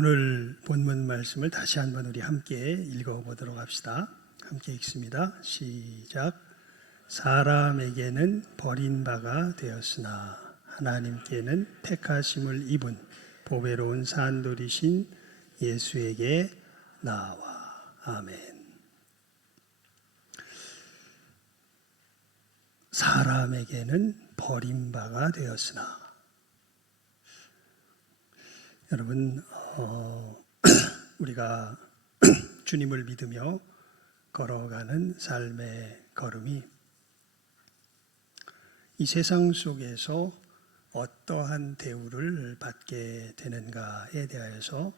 오늘 본문 말씀을 다시 한번 우리 함께 읽어보도록 합시다. 함께 읽습니다. 시작. 사람에게는 버린 바가 되었으나 하나님께는 택하심을 입은 보배로운 산돌이신 예수에게 나와. 아멘. 사람에게는 버린 바가 되었으나. 여러분, 우리가 주님을 믿으며 걸어가는 삶의 걸음이 이 세상 속에서 어떠한 대우를 받게 되는가에 대하여서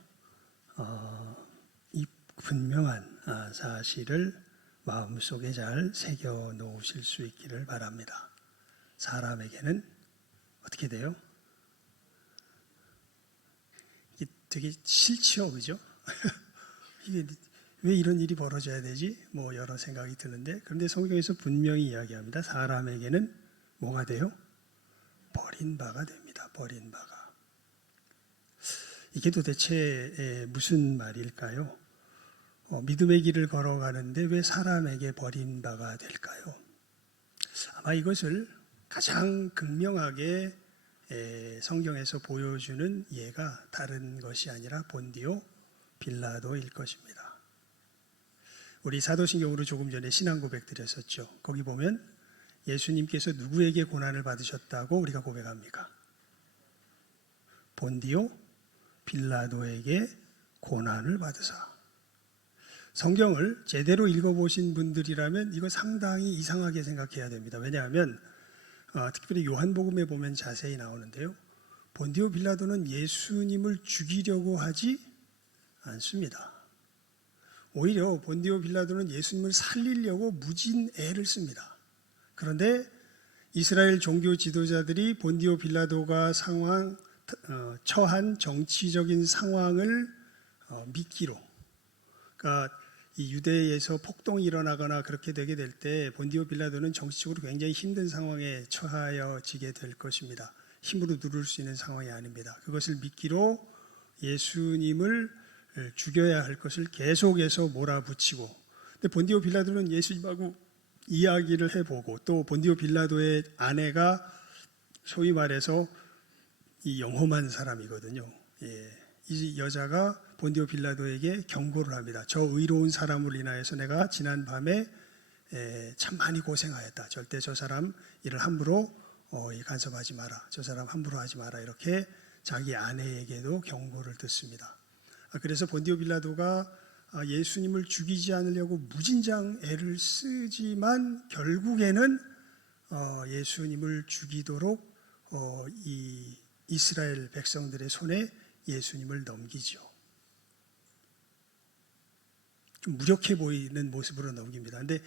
이 분명한 사실을 마음속에 잘 새겨 놓으실 수 있기를 바랍니다. 사람에게는 어떻게 돼요? 되게 싫죠, 그죠? 이게 왜 이런 일이 벌어져야 되지? 여러 생각이 드는데, 그런데 성경에서 분명히 이야기합니다. 사람에게는 뭐가 돼요? 버린 바가 됩니다. 버린 바가. 이게 도대체 무슨 말일까요? 믿음의 길을 걸어가는데 왜 사람에게 버린 바가 될까요? 아마 이것을 가장 극명하게 성경에서 보여주는 예가 다른 것이 아니라 본디오 빌라도일 것입니다. 우리 사도신경으로 조금 전에 신앙 고백 드렸었죠. 거기 보면 예수님께서 누구에게 고난을 받으셨다고 우리가 고백합니까? 본디오 빌라도에게 고난을 받으사. 성경을 제대로 읽어보신 분들이라면 이거 상당히 이상하게 생각해야 됩니다. 왜냐하면 특별히 요한복음에 보면 자세히 나오는데요. 본디오 빌라도는 예수님을 죽이려고 하지 않습니다. 오히려 본디오 빌라도는 예수님을 살리려고 무진 애를 씁니다. 그런데 이스라엘 종교 지도자들이 본디오 빌라도가 처한 정치적인 상황을 미끼로, 그러니까 이 유대에서 폭동이 일어나거나 그렇게 되게 될 때 본디오 빌라도는 정치적으로 굉장히 힘든 상황에 처하여지게 될 것입니다. 힘으로 누를 수 있는 상황이 아닙니다. 그것을 미끼로 예수님을 죽여야 할 것을 계속해서 몰아붙이고, 근데 본디오 빌라도는 예수님하고 이야기를 해보고, 또 본디오 빌라도의 아내가 소위 말해서 이 영험한 사람이거든요. 이 여자가 본디오 빌라도에게 경고를 합니다. 저 의로운 사람을 인하여서 내가 지난 밤에 참 많이 고생하였다. 절대 저 사람 일을 함부로 간섭하지 마라. 저 사람 함부로 하지 마라. 이렇게 자기 아내에게도 경고를 듣습니다. 그래서 본디오 빌라도가 예수님을 죽이지 않으려고 무진장 애를 쓰지만 결국에는 예수님을 죽이도록 이 이스라엘 백성들의 손에 예수님을 넘기죠. 좀 무력해 보이는 모습으로 넘깁니다. 그런데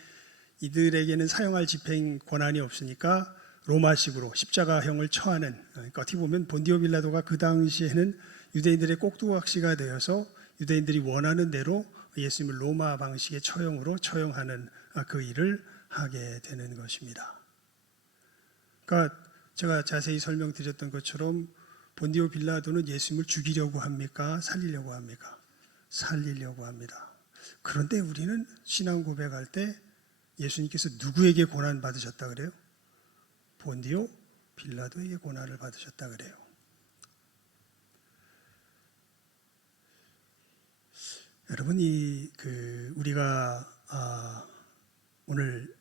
이들에게는 사형할 집행 권한이 없으니까 로마식으로 십자가형을 처하는, 그러니까 어떻게 보면 본디오 빌라도가 그 당시에는 유대인들의 꼭두각시가 되어서 유대인들이 원하는 대로 예수님을 로마 방식의 처형으로 처형하는 그 일을 하게 되는 것입니다. 그러니까 제가 자세히 설명드렸던 것처럼 본디오 빌라도는 예수님을 죽이려고 합니까? 살리려고 합니까? 살리려고 합니다. 그런데 우리는 신앙 고백할 때 예수님께서 누구에게 고난 받으셨다 그래요? 본디오 빌라도에게 고난을 받으셨다 그래요. 여러분, 우리가 오늘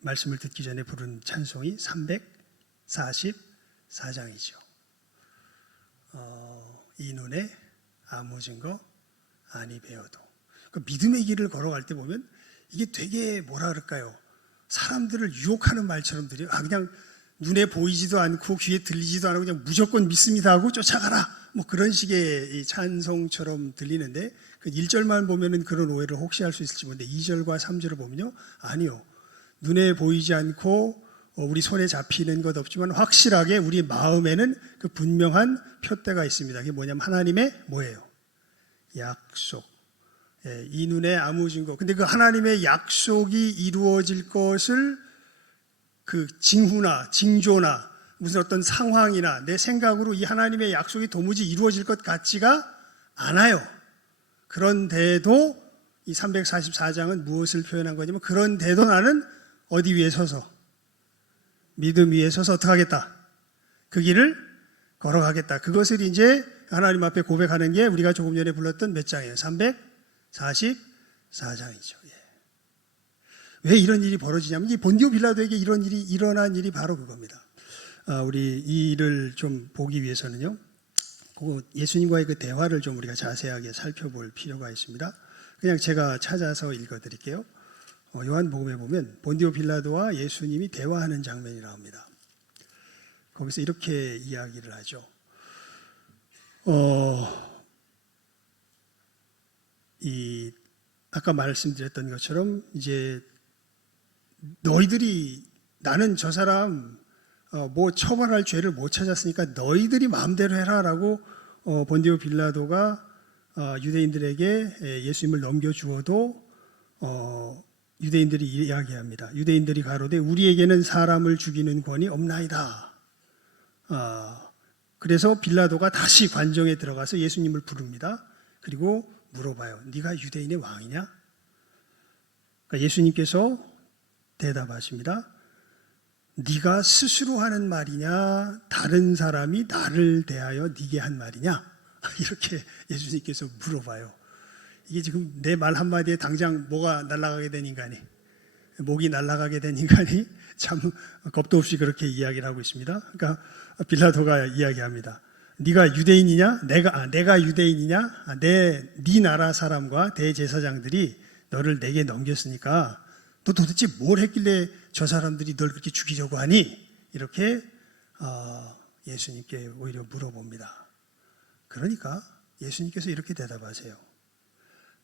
말씀을 듣기 전에 부른 찬송이 344장이죠. 이 눈에 아무 증거 아니 배워도. 그 믿음의 길을 걸어갈 때 보면 이게 되게 뭐라 그럴까요? 사람들을 유혹하는 말처럼 들려요. 그냥 눈에 보이지도 않고 귀에 들리지도 않고 그냥 무조건 믿습니다 하고 쫓아가라. 그런 식의 이 찬송처럼 들리는데 그 1절만 보면은 그런 오해를 혹시 할 수 있을지 모르는데 2절과 3절을 보면요. 아니요. 눈에 보이지 않고 우리 손에 잡히는 것 없지만 확실하게 우리 마음에는 그 분명한 표대가 있습니다. 그게 뭐냐면 하나님의 뭐예요? 약속. 이 눈에 아무 증거. 근데 그 하나님의 약속이 이루어질 것을 그 징후나 징조나 무슨 어떤 상황이나 내 생각으로 이 하나님의 약속이 도무지 이루어질 것 같지가 않아요. 그런데도 이 344장은 무엇을 표현한 거냐면 그런데도 나는 어디 위에 서서 믿음 위에 서서 어떻게 하겠다. 그 길을 걸어가겠다. 그것을 이제 하나님 앞에 고백하는 게 우리가 조금 전에 불렀던 몇 장이에요? 344장이죠. 왜 이런 일이 벌어지냐면 이 본디오 빌라도에게 이런 일이 일어난 일이 바로 그겁니다. 우리 이 일을 좀 보기 위해서는요. 예수님과의 그 대화를 좀 우리가 자세하게 살펴볼 필요가 있습니다. 그냥 제가 찾아서 읽어드릴게요. 요한복음에 보면 본디오 빌라도와 예수님이 대화하는 장면이 나옵니다. 거기서 이렇게 이야기를 하죠. 아까 말씀드렸던 것처럼 이제 너희들이 나는 저 사람 뭐 처벌할 죄를 못 찾았으니까 너희들이 마음대로 해라라고 본디오 빌라도가 유대인들에게 예수님을 넘겨주어도 유대인들이 이야기합니다. 유대인들이 가로되 우리에게는 사람을 죽이는 권이 없나이다. 그래서 빌라도가 다시 관정에 들어가서 예수님을 부릅니다. 그리고 물어봐요. 네가 유대인의 왕이냐? 그러니까 예수님께서 대답하십니다. 네가 스스로 하는 말이냐 다른 사람이 나를 대하여 네게 한 말이냐? 이렇게 예수님께서 물어봐요. 이게 지금 내 말 한마디에 당장 뭐가 날아가게 된 인간이, 목이 날아가게 된 인간이 참 겁도 없이 그렇게 이야기를 하고 있습니다. 그러니까 빌라도가 이야기합니다. 네가 유대인이냐? 내가 유대인이냐? 네 나라 사람과 대제사장들이 너를 내게 넘겼으니까 너 도대체 뭘 했길래 저 사람들이 널 그렇게 죽이려고 하니? 이렇게 예수님께 오히려 물어봅니다. 그러니까 예수님께서 이렇게 대답하세요.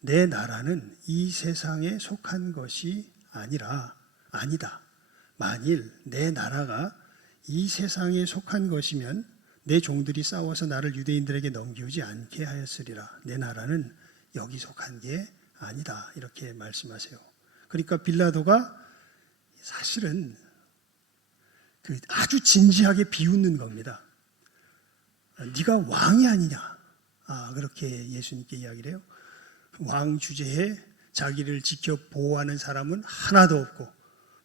내 나라는 이 세상에 속한 것이 아니다. 만일 내 나라가 이 세상에 속한 것이면 내 종들이 싸워서 나를 유대인들에게 넘기지 않게 하였으리라. 내 나라는 여기 속한 게 아니다. 이렇게 말씀하세요. 그러니까 빌라도가 사실은 아주 진지하게 비웃는 겁니다. 네가 왕이 아니냐? 그렇게 예수님께 이야기를 해요. 왕 주제에 자기를 지켜 보호하는 사람은 하나도 없고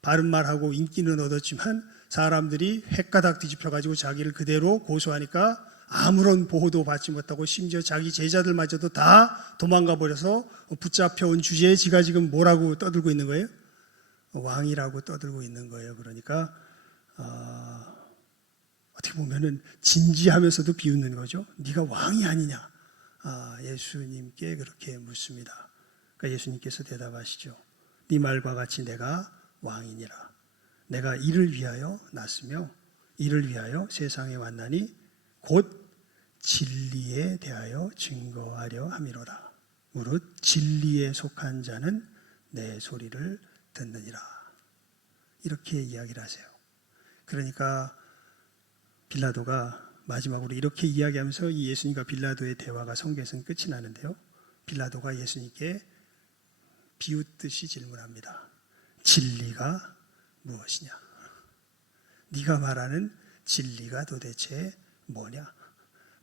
바른 말하고 인기는 얻었지만 사람들이 횟가닥 뒤집혀가지고 자기를 그대로 고소하니까 아무런 보호도 받지 못하고 심지어 자기 제자들마저도 다 도망가 버려서 붙잡혀온 주제에 지가 지금 뭐라고 떠들고 있는 거예요? 왕이라고 떠들고 있는 거예요. 그러니까 어떻게 보면은 진지하면서도 비웃는 거죠. 네가 왕이 아니냐? 예수님께 그렇게 묻습니다. 그러니까 예수님께서 대답하시죠. 네 말과 같이 내가 왕이니라. 내가 이를 위하여 났으며 이를 위하여 세상에 왔나니 곧 진리에 대하여 증거하려 함이로다. 무릇 진리에 속한 자는 내 소리를 듣느니라. 이렇게 이야기를 하세요. 그러니까 빌라도가 마지막으로 이렇게 이야기하면서 이 예수님과 빌라도의 대화가 성경에서는 끝이 나는데요. 빌라도가 예수님께 비웃듯이 질문합니다. 진리가 무엇이냐? 네가 말하는 진리가 도대체 뭐냐?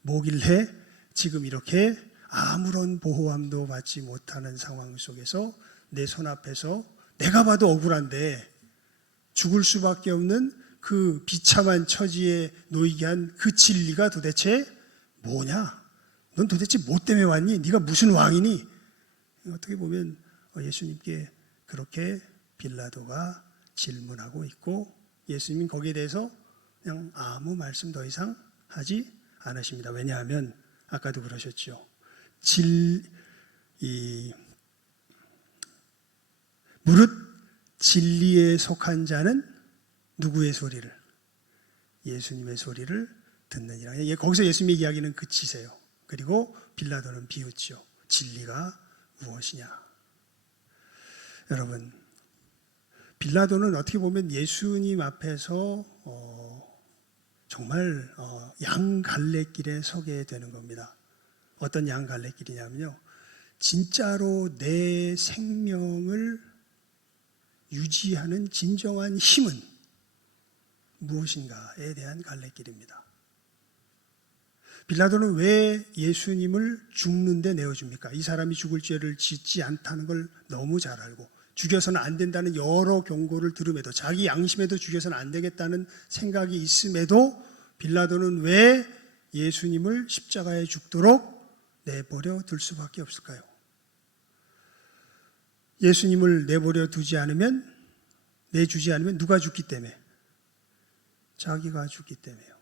뭐길래 지금 이렇게 아무런 보호함도 받지 못하는 상황 속에서 내 손앞에서 내가 봐도 억울한데 죽을 수밖에 없는 그 비참한 처지에 놓이게 한 그 진리가 도대체 뭐냐? 넌 도대체 뭐 때문에 왔니? 네가 무슨 왕이니? 어떻게 보면 예수님께 그렇게 빌라도가 질문하고 있고 예수님은 거기에 대해서 그냥 아무 말씀 더 이상 하지 않으십니다. 왜냐하면 아까도 그러셨죠. 무릇 진리에 속한 자는 누구의 소리를? 예수님의 소리를 듣느니라. 거기서 예수님의 이야기는 그치세요. 그리고 빌라도는 비웃죠. 진리가 무엇이냐? 여러분, 빌라도는 어떻게 보면 예수님 앞에서 정말 양갈래길에 서게 되는 겁니다. 어떤 양갈래길이냐면요. 진짜로 내 생명을 유지하는 진정한 힘은 무엇인가에 대한 갈래길입니다. 빌라도는 왜 예수님을 죽는데 내어줍니까? 이 사람이 죽을 죄를 짓지 않다는 걸 너무 잘 알고 죽여서는 안 된다는 여러 경고를 들음에도 자기 양심에도 죽여서는 안 되겠다는 생각이 있음에도 빌라도는 왜 예수님을 십자가에 죽도록 내버려 둘 수밖에 없을까요? 예수님을 내버려 두지 않으면, 내주지 않으면 누가 죽기 때문에? 자기가 죽기 때문에요.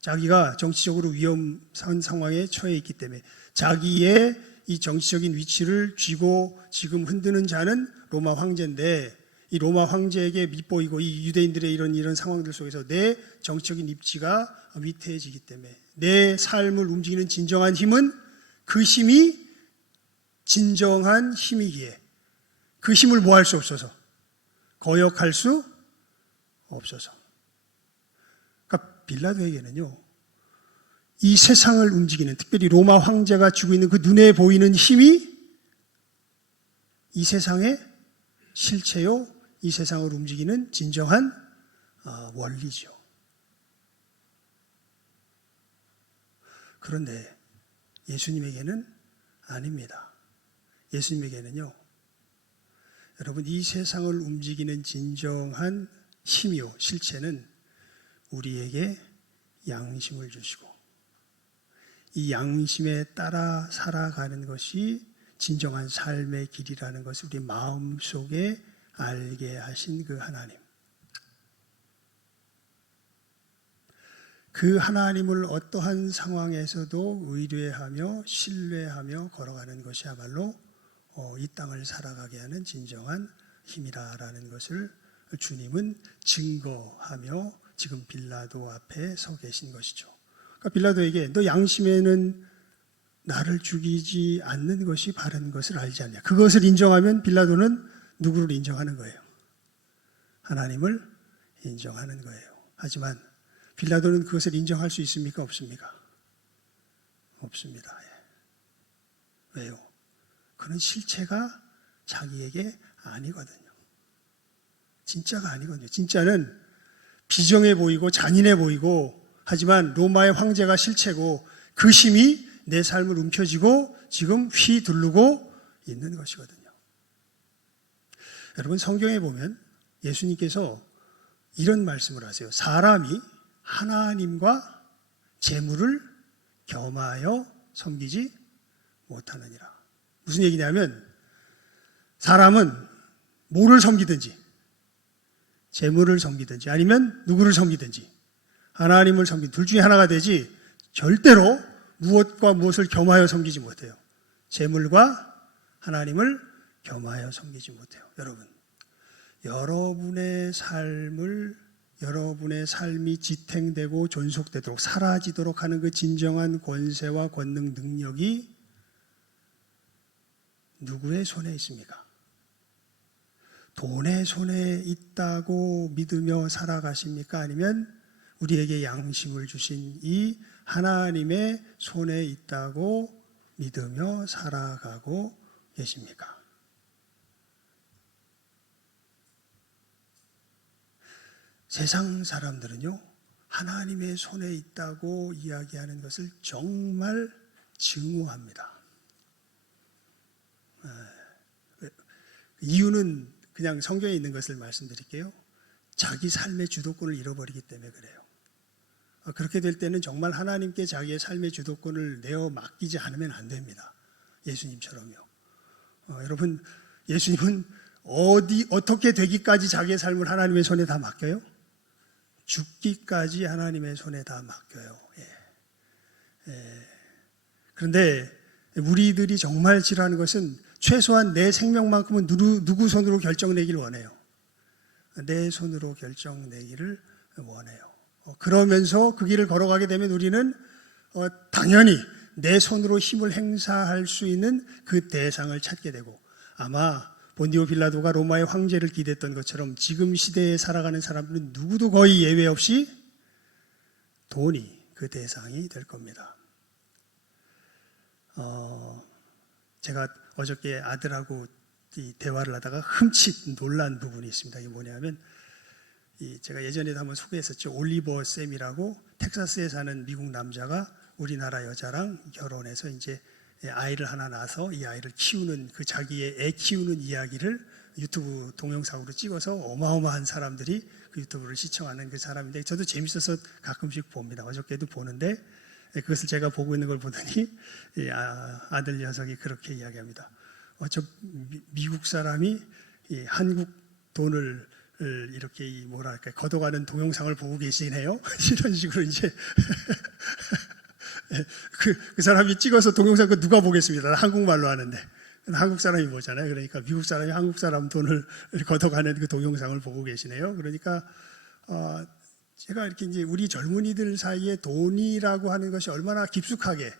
자기가 정치적으로 위험한 상황에 처해 있기 때문에 자기의 이 정치적인 위치를 쥐고 지금 흔드는 자는 로마 황제인데 이 로마 황제에게 밉보이고 이 유대인들의 이런 상황들 속에서 내 정치적인 입지가 위태해지기 때문에 내 삶을 움직이는 진정한 힘은 그 힘이 진정한 힘이기에 그 힘을 뭐 할 수 없어서 거역할 수 없어서 그러니까 빌라도에게는요 이 세상을 움직이는 특별히 로마 황제가 쥐고 있는 그 눈에 보이는 힘이 이 세상의 실체요 이 세상을 움직이는 진정한 원리죠. 그런데 예수님에게는 아닙니다. 예수님에게는요 여러분 이 세상을 움직이는 진정한 힘이요 실체는 우리에게 양심을 주시고 이 양심에 따라 살아가는 것이 진정한 삶의 길이라는 것을 우리 마음속에 알게 하신 그 하나님. 그 하나님을 어떠한 상황에서도 의뢰하며 신뢰하며 걸어가는 것이야말로 이 땅을 살아가게 하는 진정한 힘이라는 것을 주님은 증거하며 지금 빌라도 앞에 서 계신 것이죠. 그러니까 빌라도에게 너 양심에는 나를 죽이지 않는 것이 바른 것을 알지 않냐. 그것을 인정하면 빌라도는 누구를 인정하는 거예요? 하나님을 인정하는 거예요. 하지만 빌라도는 그것을 인정할 수 있습니까? 없습니까? 없습니다. 왜요? 그는 실체가 자기에게 아니거든요. 진짜가 아니거든요. 진짜는 비정해 보이고 잔인해 보이고 하지만 로마의 황제가 실체고 그 힘이 내 삶을 움켜쥐고 지금 휘두르고 있는 것이거든요. 여러분 성경에 보면 예수님께서 이런 말씀을 하세요. 사람이 하나님과 재물을 겸하여 섬기지 못하느니라. 무슨 얘기냐면 사람은 뭐를 섬기든지 재물을 섬기든지 아니면 누구를 섬기든지 하나님을 섬기든 둘 중에 하나가 되지 절대로 무엇과 무엇을 겸하여 섬기지 못해요. 재물과 하나님을 겸하여 섬기지 못해요. 여러분의 삶이 지탱되고 존속되도록 사라지도록 하는 그 진정한 권세와 권능 능력이 누구의 손에 있습니까? 돈의 손에 있다고 믿으며 살아가십니까? 아니면 우리에게 양심을 주신 이 하나님의 손에 있다고 믿으며 살아가고 계십니까? 세상 사람들은요, 하나님의 손에 있다고 이야기하는 것을 정말 증오합니다. 이유는 그냥 성경에 있는 것을 말씀드릴게요. 자기 삶의 주도권을 잃어버리기 때문에 그래요. 그렇게 될 때는 정말 하나님께 자기의 삶의 주도권을 내어 맡기지 않으면 안 됩니다. 예수님처럼요. 여러분, 예수님은 어떻게 되기까지 자기의 삶을 하나님의 손에 다 맡겨요? 죽기까지 하나님의 손에 다 맡겨요. 그런데 우리들이 정말 싫어하는 것은 최소한 내 생명만큼은 누구 손으로 결정내기를 원해요. 내 손으로 결정내기를 원해요. 그러면서 그 길을 걸어가게 되면 우리는 당연히 내 손으로 힘을 행사할 수 있는 그 대상을 찾게 되고 아마 본디오 빌라도가 로마의 황제를 기대했던 것처럼 지금 시대에 살아가는 사람들은 누구도 거의 예외 없이 돈이 그 대상이 될 겁니다. 제가 어저께 아들하고 이 대화를 하다가 흠칫 놀란 부분이 있습니다. 이게 뭐냐면 제가 예전에도 한번 소개했었죠. 올리버 샘이라고 텍사스에 사는 미국 남자가 우리나라 여자랑 결혼해서 이제 아이를 하나 낳아서 이 아이를 키우는 그 자기의 애 키우는 이야기를 유튜브 동영상으로 찍어서 어마어마한 사람들이 그 유튜브를 시청하는 그 사람인데 저도 재밌어서 가끔씩 봅니다. 어저께도 보는데 그것을 제가 보고 있는 걸 보더니 아들 녀석이 그렇게 이야기합니다. 저 미국 사람이 한국 돈을 이렇게 뭐랄까 걷어가는 동영상을 보고 계시네요. 이런 식으로 이제 그 사람이 찍어서 동영상 그 누가 보겠습니다. 한국말로 하는데 한국 사람이 보잖아요. 그러니까 미국 사람이 한국 사람 돈을 걷어가는 그 동영상을 보고 계시네요. 그러니까 제가 이렇게 이제 우리 젊은이들 사이에 돈이라고 하는 것이 얼마나 깊숙하게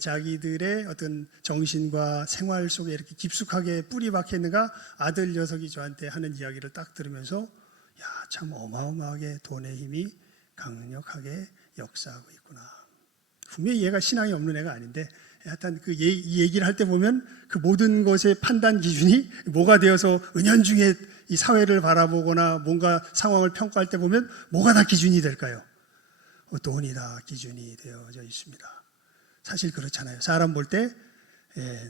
자기들의 어떤 정신과 생활 속에 이렇게 깊숙하게 뿌리 박혀 있는가 아들 녀석이 저한테 하는 이야기를 딱 들으면서 야, 참 어마어마하게 돈의 힘이 강력하게 역사하고 있구나. 분명히 얘가 신앙이 없는 애가 아닌데 하여튼 이 얘기를 할 때 보면 그 모든 것의 판단 기준이 뭐가 되어서 은연중에 이 사회를 바라보거나 뭔가 상황을 평가할 때 보면 뭐가 다 기준이 될까요? 돈이 다 기준이 되어져 있습니다. 사실 그렇잖아요. 사람 볼 때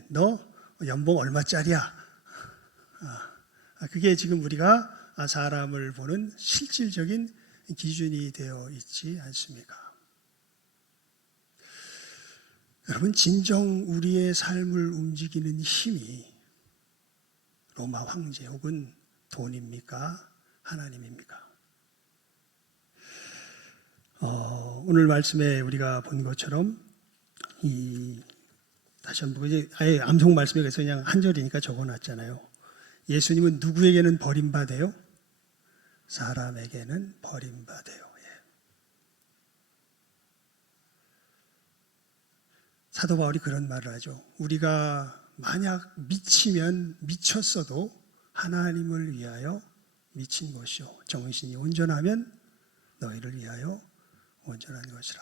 너 연봉 얼마짜리야? 그게 지금 우리가 사람을 보는 실질적인 기준이 되어 있지 않습니까? 여러분, 진정 우리의 삶을 움직이는 힘이 로마 황제 혹은 돈입니까? 하나님입니까? 오늘 말씀에 우리가 본 것처럼 다시 한번 이제 아예 암송 말씀에 그래서 그냥 한 절이니까 적어놨잖아요. 예수님은 누구에게는 버림받아요? 사람에게는 버림받아요. 사도 바울이 그런 말을 하죠. 우리가 만약 미쳤어도 하나님을 위하여 미친 것이요 정신이 온전하면 너희를 위하여 온전한 것이라.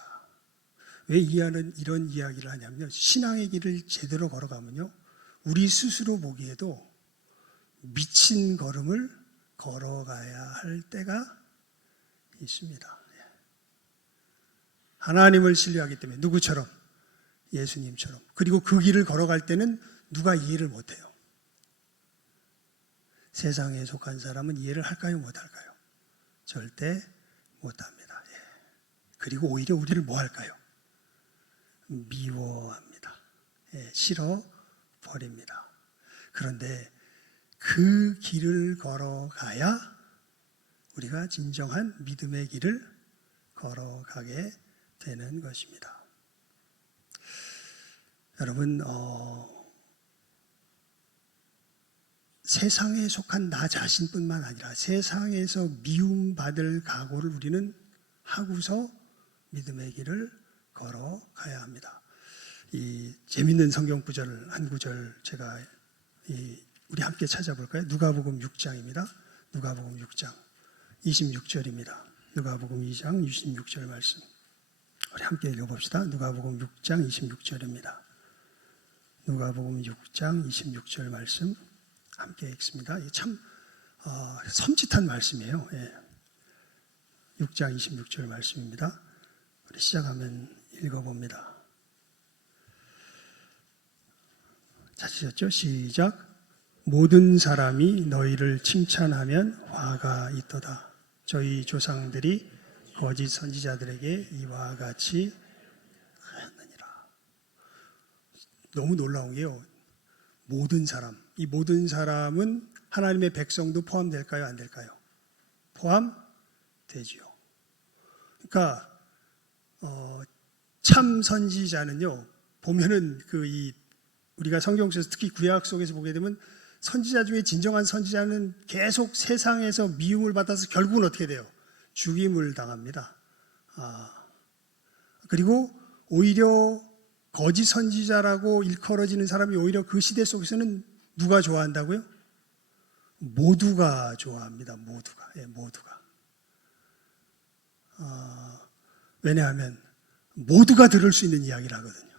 왜 이런 이야기를 하냐면요. 신앙의 길을 제대로 걸어가면요. 우리 스스로 보기에도 미친 걸음을 걸어가야 할 때가 있습니다. 하나님을 신뢰하기 때문에 누구처럼? 예수님처럼. 그리고 그 길을 걸어갈 때는 누가 이해를 못해요. 세상에 속한 사람은 이해를 할까요? 못할까요? 절대 못합니다. 그리고 오히려 우리를 뭐 할까요? 미워합니다. 싫어버립니다. 그런데 그 길을 걸어가야 우리가 진정한 믿음의 길을 걸어가게 되는 것입니다. 여러분, 세상에 속한 나 자신뿐만 아니라 세상에서 미움받을 각오를 우리는 하고서 믿음의 길을 걸어가야 합니다. 이 재밌는 성경 구절 한 구절 제가 우리 함께 찾아볼까요? 누가복음 6장입니다. 누가복음 6장 26절입니다. 누가복음 2장 26절 말씀. 우리 함께 읽어봅시다. 누가복음 6장 26절입니다. 누가복음 6장 26절 말씀 함께 읽습니다. 참 섬찟한 말씀이에요. 6장 26절 말씀입니다. 우리 시작하면 읽어봅니다. 찾으셨죠? 시작. 모든 사람이 너희를 칭찬하면 화가 있도다. 저희 조상들이 거짓 선지자들에게 이와 같이 하였느니라. 너무 놀라운 게요. 모든 사람, 이 모든 사람은 하나님의 백성도 포함될까요? 안 될까요? 포함되지요. 그러니까 참 선지자는요. 보면은 우리가 성경 속에서 특히 구약 속에서 보게 되면 선지자 중에 진정한 선지자는 계속 세상에서 미움을 받아서 결국은 어떻게 돼요? 죽임을 당합니다. 그리고 오히려 거짓 선지자라고 일컬어지는 사람이 오히려 그 시대 속에서는 누가 좋아한다고요? 모두가 좋아합니다. 모두가. 왜냐하면 모두가 들을 수 있는 이야기를 하거든요.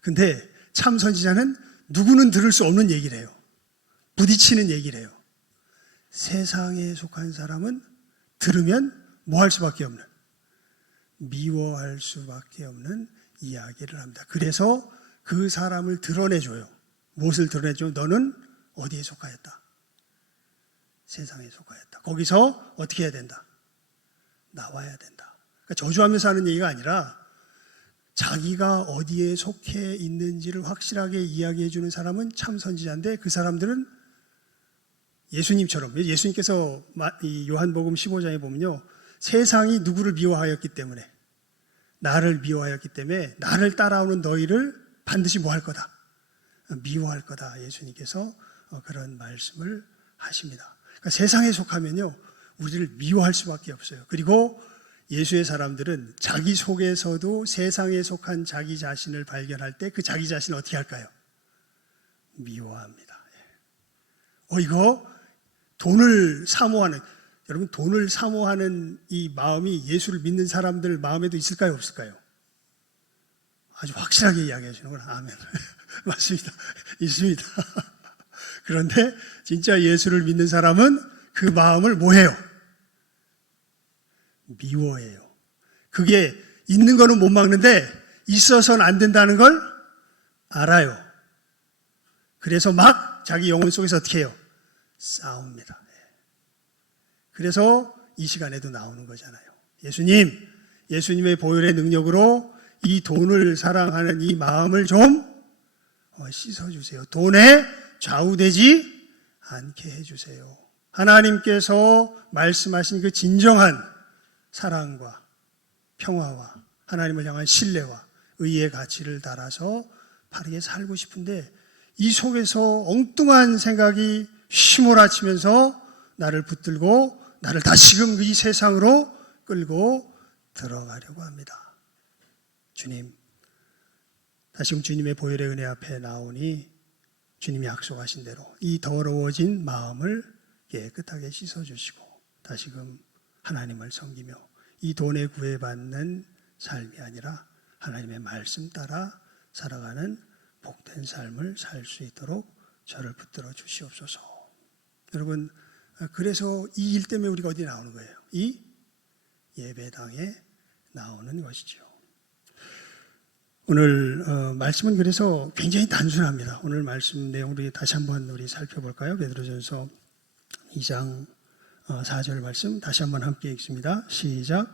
근데 참 선지자는 누구는 들을 수 없는 얘기를 해요. 부딪히는 얘기를 해요. 세상에 속한 사람은 들으면 뭐 할 수밖에 없는, 미워할 수밖에 없는 이야기를 합니다. 그래서 그 사람을 드러내줘요. 무엇을 드러내줘? 너는 어디에 속하였다? 세상에 속하였다. 거기서 어떻게 해야 된다? 나와야 된다. 그러니까 저주하면서 하는 얘기가 아니라 자기가 어디에 속해 있는지를 확실하게 이야기해 주는 사람은 참 선지자인데, 그 사람들은 예수님처럼, 예수님께서 이 요한복음 15장에 보면요, 세상이 누구를 미워하였기 때문에, 나를 미워하였기 때문에 나를 따라오는 너희를 반드시 뭐 할 거다? 미워할 거다. 예수님께서 그런 말씀을 하십니다. 그러니까 세상에 속하면요, 우리를 미워할 수밖에 없어요. 그리고 예수의 사람들은 자기 속에서도 세상에 속한 자기 자신을 발견할 때 그 자기 자신을 어떻게 할까요? 미워합니다. 이거 돈을 사모하는, 여러분 돈을 사모하는 이 마음이 예수를 믿는 사람들 마음에도 있을까요? 없을까요? 아주 확실하게 이야기하시는구나. 아멘. 맞습니다. 있습니다. 그런데 진짜 예수를 믿는 사람은 그 마음을 뭐 해요? 미워해요. 그게 있는 거는 못 막는데 있어서는 안 된다는 걸 알아요. 그래서 막 자기 영혼 속에서 어떻게 해요? 싸웁니다. 그래서 이 시간에도 나오는 거잖아요. 예수님의 보혈의 능력으로 이 돈을 사랑하는 이 마음을 좀 씻어주세요. 돈에 좌우되지 않게 해주세요. 하나님께서 말씀하신 그 진정한 사랑과 평화와 하나님을 향한 신뢰와 의의 가치를 따라서 바르게 살고 싶은데, 이 속에서 엉뚱한 생각이 휘몰아치면서 나를 붙들고 나를 다시금 이 세상으로 끌고 들어가려고 합니다. 주님, 다시금 주님의 보혈의 은혜 앞에 나오니 주님이 약속하신 대로 이 더러워진 마음을 깨끗하게 씻어주시고 다시금 하나님을 섬기며 이 돈에 구애받는 삶이 아니라 하나님의 말씀 따라 살아가는 복된 삶을 살 수 있도록 저를 붙들어 주시옵소서. 여러분, 그래서 이 일 때문에 우리가 어디 나오는 거예요? 이 예배당에 나오는 것이죠. 오늘 말씀은 그래서 굉장히 단순합니다. 오늘 말씀 내용 우리 다시 한번 우리 살펴볼까요? 베드로전서 2장 4절 말씀 다시 한번 함께 읽습니다. 시작.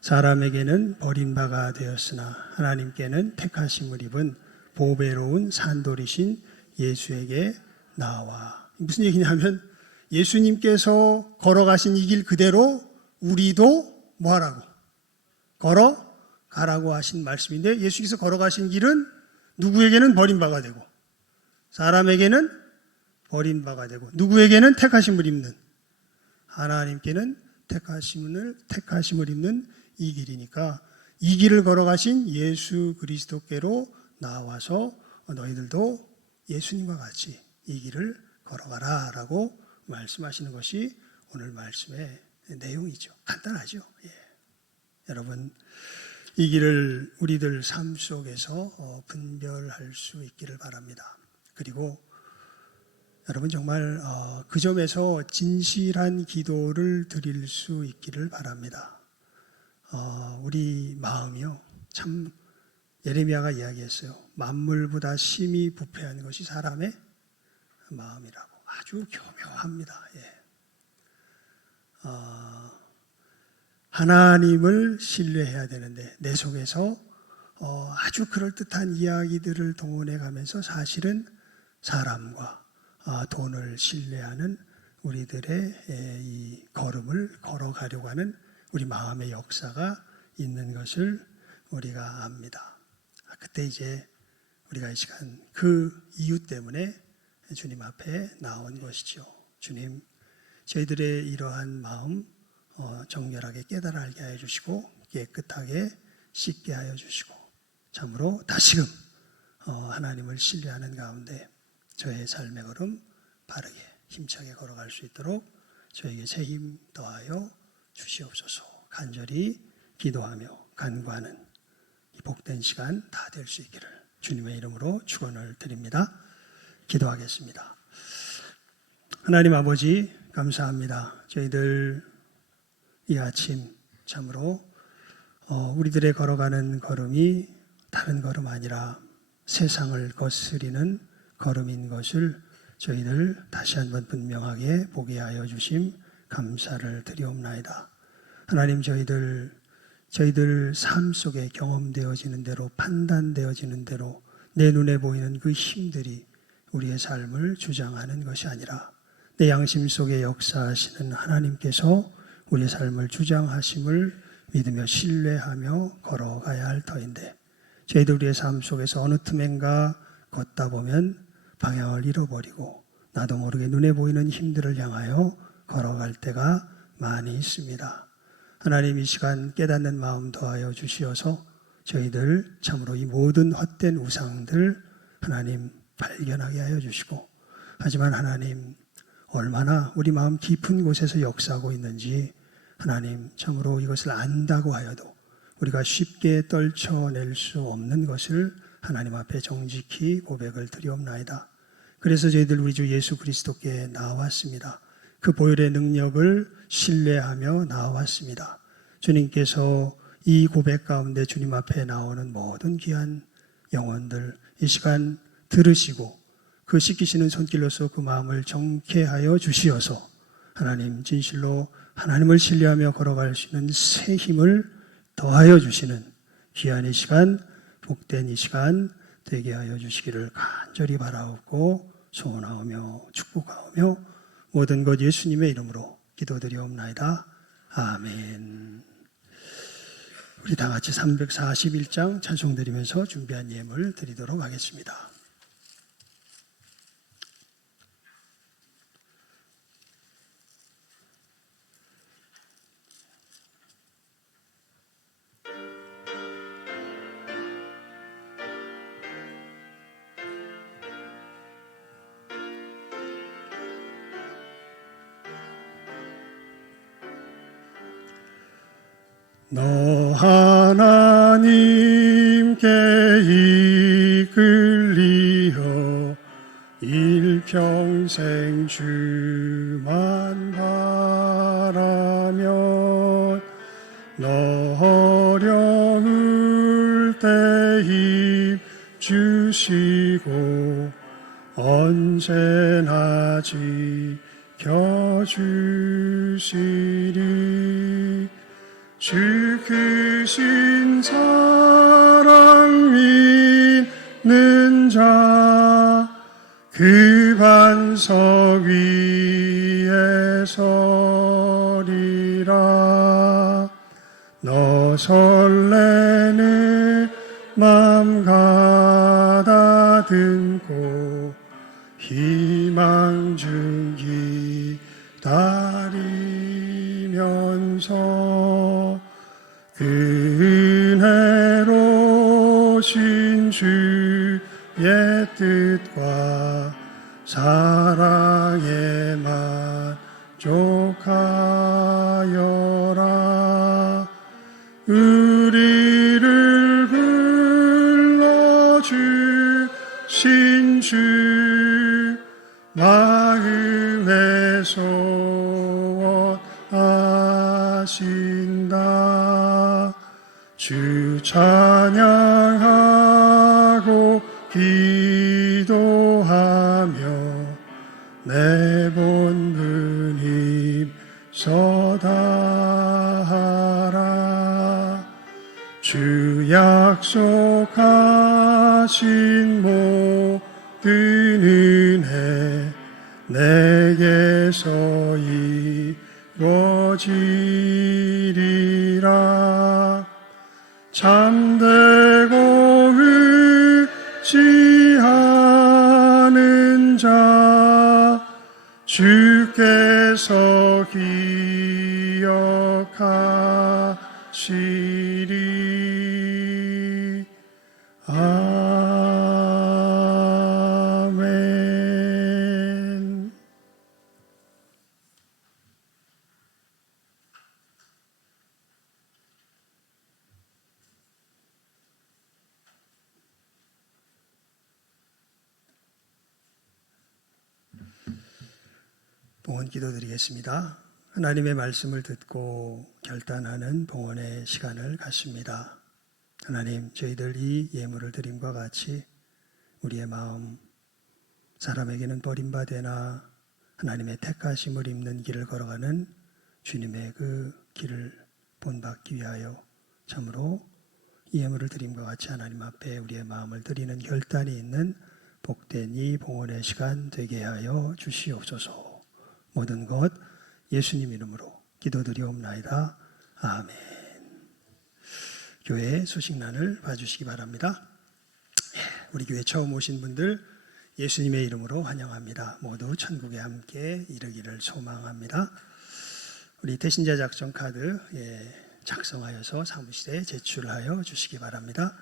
사람에게는 버림바가 되었으나 하나님께는 택하심을 입은 보배로운 산돌이신 예수에게 나와. 무슨 얘기냐면 예수님께서 걸어가신 이 길 그대로 우리도 뭐 하라고? 걸어가라고 하신 말씀인데, 예수께서 걸어가신 길은 누구에게는 버림바가 되고 사람에게는 버림바가 되고 누구에게는 택하심을 입는, 하나님께는 택하심을 입는 이 길이니까 이 길을 걸어가신 예수 그리스도께로 나와서 너희들도 예수님과 같이 이 길을 걸어가라 라고 말씀하시는 것이 오늘 말씀의 내용이죠. 간단하죠. 여러분, 이 길을 우리들 삶 속에서 분별할 수 있기를 바랍니다. 그리고 여러분 정말 그 점에서 진실한 기도를 드릴 수 있기를 바랍니다. 우리 마음이요, 참 예레미야가 이야기했어요. 만물보다 심히 부패한 것이 사람의 마음이라고. 아주 교묘합니다. 하나님을 신뢰해야 되는데 내 속에서 아주 그럴듯한 이야기들을 동원해 가면서 사실은 사람과 돈을 신뢰하는 우리들의 이 걸음을 걸어가려고 하는 우리 마음의 역사가 있는 것을 우리가 압니다. 그때 이제 우리가 이 시간 그 이유 때문에 주님 앞에 나온 것이죠. 주님, 저희들의 이러한 마음 정결하게 깨달아 알게 하여 주시고 깨끗하게 씻게 하여 주시고 참으로 다시금 하나님을 신뢰하는 가운데 저의 삶의 걸음 바르게 힘차게 걸어갈 수 있도록 저에게 새 힘 더하여 주시옵소서. 간절히 기도하며 간구하는 이 복된 시간 다 될 수 있기를 주님의 이름으로 축원을 드립니다. 기도하겠습니다. 하나님 아버지 감사합니다. 저희들 이 아침 참으로 우리들의 걸어가는 걸음이 다른 걸음 아니라 세상을 거스리는 걸음인 것을 저희들 다시 한번 분명하게 보게 하여 주심 감사를 드리옵나이다. 하나님, 저희들 삶 속에 경험되어지는 대로, 판단되어지는 대로 내 눈에 보이는 그 힘들이 우리의 삶을 주장하는 것이 아니라 내 양심 속에 역사하시는 하나님께서 우리의 삶을 주장하심을 믿으며 신뢰하며 걸어가야 할 터인데, 저희들 우리의 삶 속에서 어느 틈엔가 걷다 보면 방향을 잃어버리고 나도 모르게 눈에 보이는 힘들을 향하여 걸어갈 때가 많이 있습니다. 하나님, 이 시간 깨닫는 마음 더하여 주시어서 저희들 참으로 이 모든 헛된 우상들 하나님 발견하게 하여 주시고, 하지만 하나님 얼마나 우리 마음 깊은 곳에서 역사하고 있는지 하나님 참으로 이것을 안다고 하여도 우리가 쉽게 떨쳐낼 수 없는 것을 하나님 앞에 정직히 고백을 드리옵나이다. 그래서 저희들 우리 주 예수 그리스도께 나왔습니다. 그 보혈의 능력을 신뢰하며 나왔습니다. 주님께서 이 고백 가운데 주님 앞에 나오는 모든 귀한 영혼들 이 시간 들으시고 그 씻기시는 손길로서 그 마음을 정케하여 주시어서 하나님 진실로 하나님을 신뢰하며 걸어갈 수 있는 새 힘을 더하여 주시는 귀한 이 시간, 복된 이 시간 되게 하여 주시기를 간절히 바라옵고 소원하오며 축복하오며 모든 것 예수님의 이름으로 기도드리옵나이다. 아멘. 우리 다 같이 341장 찬송 드리면서 준비한 예물 드리도록 하겠습니다. 너 하나님께 이끌리어 일평생 주만 바라면 너 어려울 때 힘 주시고 언제나 지켜주시리. 주 크신 사랑 믿는 자 그 반석 위에 서리라. 너 설레는 맘 가다듬고 희망 중 기다리면서 그 은혜로신 주의 뜻과 사랑에 만족하여라. 우리를 불러주신 주 마음에 소원하신다. 주 찬양하고 기도하며 내 본분 힘써 다하라. 주 약속하신 모든 은혜 내게서 이루어지리라. 참되고 의지하는 자 주께서 기억하시리. 아멘. 봉헌 기도드리겠습니다. 하나님의 말씀을 듣고 결단하는 봉헌의 시간을 갖습니다. 하나님, 저희들 이 예물을 드림과 같이 우리의 마음, 사람에게는 버림받으나 하나님의 택하심을 입는 길을 걸어가는 주님의 그 길을 본받기 위하여 참으로 이 예물을 드림과 같이 하나님 앞에 우리의 마음을 드리는 결단이 있는 복된 이 봉헌의 시간 되게 하여 주시옵소서. 모든 것 예수님 이름으로 기도드리옵나이다. 아멘. 교회 소식란을 봐주시기 바랍니다. 우리 교회 처음 오신 분들 예수님의 이름으로 환영합니다. 모두 천국에 함께 이르기를 소망합니다. 우리 대신자 작성 카드 작성하여서 사무실에 제출하여 주시기 바랍니다.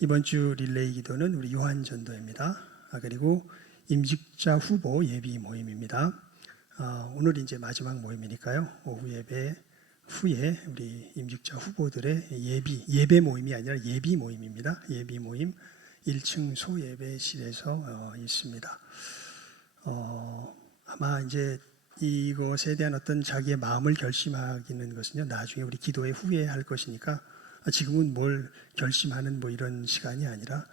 이번 주 릴레이 기도는 우리 요한 전도입니다. 그리고 임직자 후보 예비 모임입니다. 오늘 이제 마지막 모임이니까요. 오후 예배 후에 우리 임직자 후보들의 예배 모임이 아니라 예비 모임입니다. 예비 모임 1층 소예배실에서 있습니다. 아마 이제 이것에 대한 어떤 자기의 마음을 결심하기는 것은요, 나중에 우리 기도의 후에 할 것이니까 지금은 뭘 결심하는 뭐 이런 시간이 아니라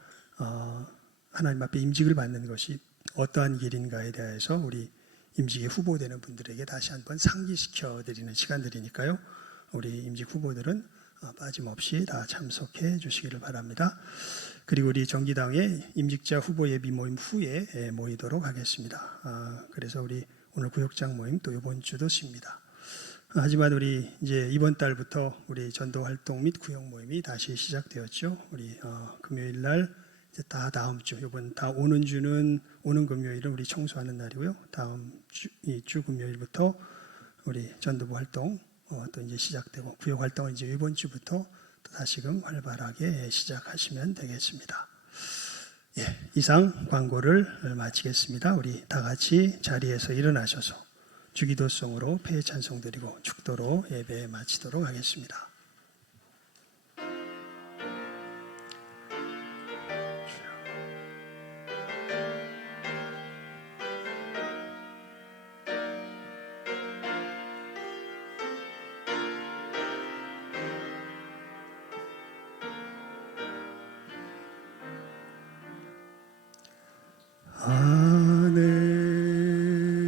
하나님 앞에 임직을 받는 것이 어떠한 길인가에 대해서 우리 임직에 후보되는 분들에게 다시 한번 상기시켜 드리는 시간들이니까요. 우리 임직 후보들은 빠짐없이 다 참석해 주시기를 바랍니다. 그리고 우리 정기당의 임직자 후보 예비 모임 후에 모이도록 하겠습니다. 그래서 우리 오늘 구역장 모임 또 이번 주도 쉽니다. 하지만 우리 이제 이번 달부터 우리 전도 활동 및 구역 모임이 다시 시작되었죠. 우리 금요일 날 이제 다 다음 주, 이번 다 오는 주는 오는 금요일은 우리 청소하는 날이고요. 다음 주 금요일부터 우리 전도부 활동 또 이제 시작되고 구역 활동은 이제 이번 주부터 또 다시금 활발하게 시작하시면 되겠습니다. 이상 광고를 마치겠습니다. 우리 다 같이 자리에서 일어나셔서 주기도송으로 폐 찬송 드리고 축도로 예배 마치도록 하겠습니다.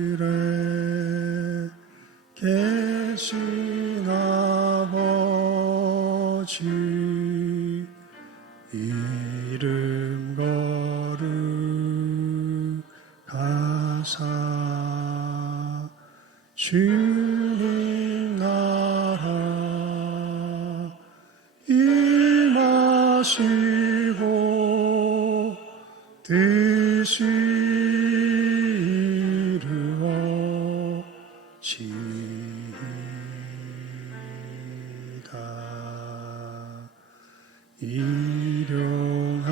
하늘에 계신 아버지 이름 거룩하사 주님 나라 임하시고 뜻이 이루어지이다. 일용할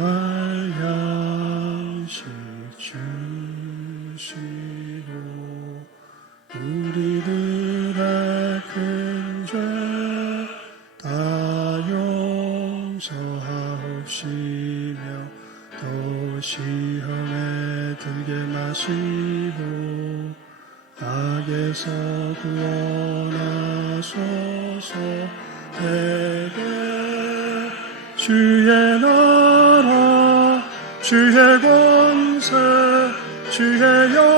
양식 주시고 우리들의 큰 죄 다 용서하옵시며 또 시험에 들게 마시고 악에서 구원하소서. 대개 주의 나라 주의 권세 주의 영